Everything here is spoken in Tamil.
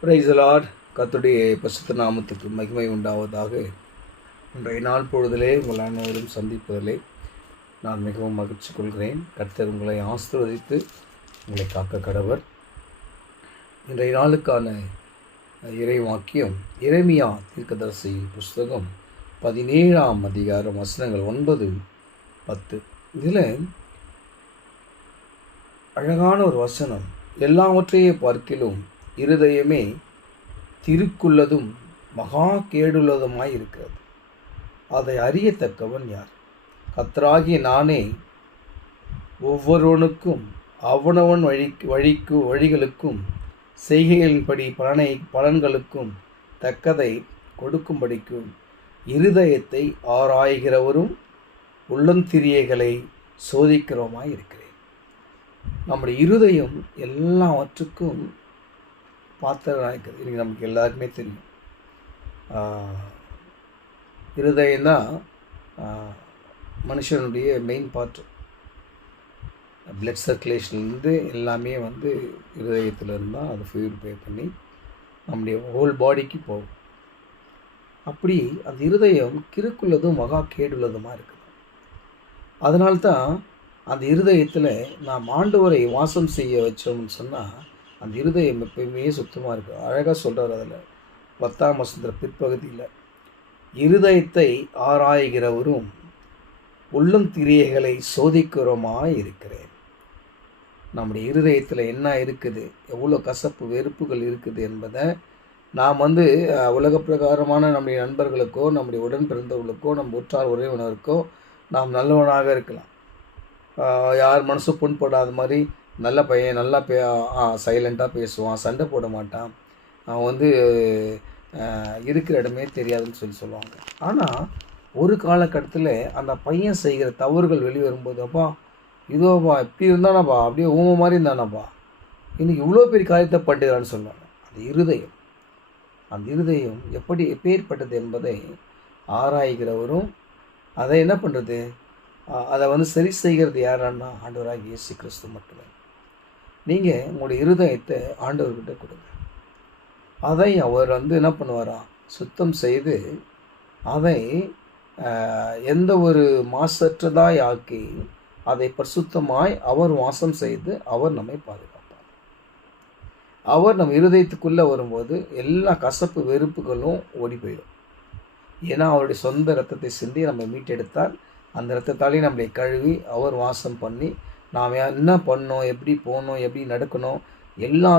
Praise the Lord. கர்த்தருடைய பரிசுத்த நாமத்துக்கு மகிமை உண்டாவதாக. இன்றைய நாள் பொழுதிலே உங்கள் அனைவரும் சந்திப்பதிலே நான் மிகவும் மகிழ்ச்சி கொள்கிறேன். கர்த்தர் உங்களை ஆசீர்வதித்து உங்களை காக்க கடவர். இன்றைய நாளுக்கான இறைவாக்கியம் எரேமியா தீர்க்கதரிசியின் புஸ்தகம் 17ஆம் அதிகாரம் வசனங்கள் 9, 10. இதில் அழகான ஒரு வசனம். எல்லாவற்றையே பார்க்கிலும் இருதயமே திருக்குள்ளதும் மகா கேடுள்ளதுமாய் இருக்கிறது. அதை அறியத்தக்கவன் யார்? கர்த்தராகிய நானே ஒவ்வொருவனுக்கும் அவனவன் வழிகளுக்கும் செய்கைகளின்படி பலன்களுக்கும் தக்கதை கொடுக்கும்படிக்கும் இருதயத்தை ஆராய்கிறவரும் உள்ளந்திரியைகளை சோதிக்கிறவமாய் இருக்கிறேன். நம்முடைய இருதயம் எல்லாவற்றுக்கும் பாத்திரமாக இருக்குது. இன்றைக்கி நமக்கு எல்லாருக்குமே தெரியும். இருதயம்தான் மனுஷனுடைய மெயின் பார்ட்டு. பிளட் சர்க்குலேஷன்லேருந்து எல்லாமே இருதயத்தில் இருந்தால் அது பியூரிஃபை பண்ணி நம்முடைய ஹோல் பாடிக்கு போகும். அப்படி அந்த இருதயம் கிறுக்குள்ளதும் மகா கேடுள்ளதுமாக இருக்குது. அதனால்தான் அந்த இருதயத்தில் நாம் ஆண்டவரை வாசம் செய்ய வச்சோம்னு சொன்னால் அந்த இருதயம் எப்பயுமே சுத்தமாக இருக்குது. அழகாக சொல்கிறார் அதில் 10ஆம் வசனத்தில் பிற்பகுதியில், இருதயத்தை ஆராய்கிறவரும் உள்ளந்திரியைகளை சோதிக்கிறோமாய் இருக்கிறேன். நம்முடைய இருதயத்தில் என்ன இருக்குது, எவ்வளோ கசப்பு வெறுப்புகள் இருக்குது என்பதை நாம் உலக பிரகாரமான நம்முடைய நண்பர்களுக்கோ நம்முடைய உடன் பிறந்தவர்களுக்கோ நம்ம உற்றார் உறவினருக்கோ நாம் நல்லவனாக இருக்கலாம். யார் மனசு புண்படாத மாதிரி நல்ல பையன், நல்லா சைலண்ட்டாக பேசுவான், சண்டை போட மாட்டான், அவன் இருக்கிற இடமே தெரியாதுன்னு சொல்லுவாங்க. ஆனால் ஒரு காலகட்டத்தில் அந்த பையன் செய்கிற தவறுகள் வெளிவரும்போது, அப்பா இதோப்பா இப்படி இருந்தானாப்பா, அப்படியே ஊமை மாதிரி இருந்தானாப்பா, இன்றைக்கி இவ்வளோ பெரிய காரியத்தை பண்ணுறான்னு சொல்லுவாங்க. அந்த இருதயம் எப்பேற்பட்டது என்பதை ஆராய்கிறவரும் அதை என்ன பண்ணுறது, அதை சரி செய்கிறது யாரான்னா ஆண்டவராகிய இயேசு கிறிஸ்து மட்டுமே. நீங்கள் உங்களுடைய இருதயத்தை ஆண்டவர்கிட்ட கொடுங்க. அதை அவர் என்ன பண்ணுவாரா, சுத்தம் செய்து அதை எந்த ஒரு மாசற்றதாய் ஆக்கி அதை பரிசுத்தமாய் அவர் வாசம் செய்து அவர் நம்மை பாதுகாப்பார். அவர் நம் இருதயத்துக்குள்ளே வரும்போது எல்லா கசப்பு வெறுப்புகளும் ஓடி போயிடும். ஏன்னா அவருடைய சொந்த இரத்தத்தை சிந்தி நம்ம மீட்டெடுத்தால் அந்த இரத்தத்தாலே நம்மளை கழுவி அவர் வாசம் பண்ணி நாம் என்ன பண்ணோம், எப்படி போகணும், எப்படி நடக்கணும், எல்லா